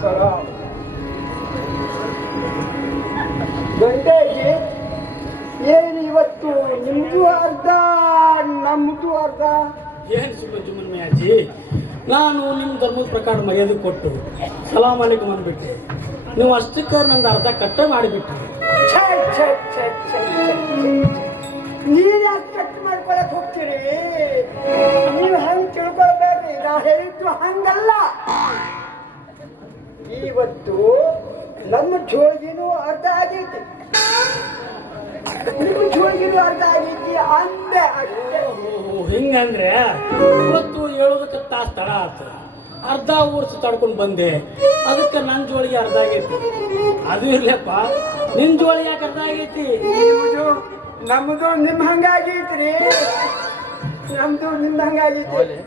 ಸಲಾಮ್. ಗಂಟೆಗೆ ಏನು ಇವತ್ತು ನಿಮ್ದು ಅರ್ಧ ನಮ್ದು ಅರ್ಧ? ಏನು ಸುಳ್ಳು ಜುಮ್ಮನ್ ಅಜ್ಜಿ, ನಾನು ನಿಮ್ಮ ಧರ್ಮದ ಪ್ರಕಾರ ಮರ್ಯಾದೆ ಕೊಟ್ಟು ಸಲಾಮ್ ಅಲೈಕುಮ್ ಅಂದ್ಬಿಟ್ಟೆ. ನೀವು ಅಷ್ಟಕ್ಕೆ ನಂದು ಅರ್ಧ ಕಟ್ಟ ಮಾಡಿಬಿಟ್ಟು. ನೀನ್ ಯಾಕೆ ಕಟ್ ಮಾಡ್ಕೊಳಕ್ ಹೋಗ್ತೀರಿ? ನೀವು ಹಂಗೆ ತಿಳ್ಕೊಳ್ಬೇಡ್ರಿ, ನಾ ಹೇಳಿದ್ದು ಹಂಗಲ್ಲ. ಇವತ್ತು ನಮ್ಮ ಜೋಗಿನೂ ಅರ್ಧ ಆಗೈತಿ, ನಿಮ್ಮ ಜೋಗಿನೂ ಅರ್ಧ ಆಗೈತಿ ಅಂದೆ ಅಷ್ಟೇ. ಹಿಂಗಂದ್ರೆ ಇವತ್ತು ಹೇಳೋದಕ್ಕೆ ತಾಸು ತಡ ಆಯ್ತು. ಅರ್ಧ ಊರು ಸುತ್ತಾಡ್ಕೊಂಡು ಬಂದೆ, ಅದಕ್ಕೆ ನನ್ನ ಜೋಳಿಗೆ ಅರ್ಧ ಆಗೈತಿ. ಅದು ಇರ್ಲಪ್ಪ, ನಿನ್ನ ಜೋಳಿ ಯಾಕೆ ಅರ್ಧ ಆಗೈತಿ? ನಮ್ದು ನಿಮ್ ಹಂಗಾಗೈತ್ರಿ, ನಮ್ದು ನಿಮ್ ಹಂಗಾಗೈತಿ.